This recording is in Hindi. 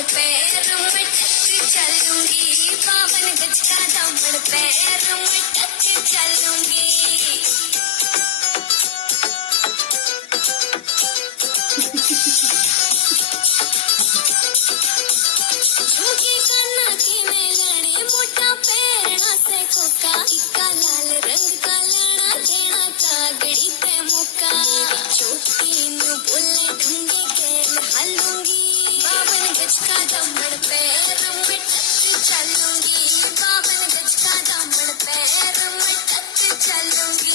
दामन पैर में टक चलूंगी, 52 गज का दामन पैर में टक चलूंगी। झुकी करना की मैं लड़ी, मोटा पैर ना से कोका, इक्का लाल रंग का लेना देना कागड़ी पे मुका। चोटी न्यू बोले ढूंढे गेल हलूंगी, 52 गज का दामन पैर में टक चलूंगी, 52 गज का दामन पैर में टक चलूंगी।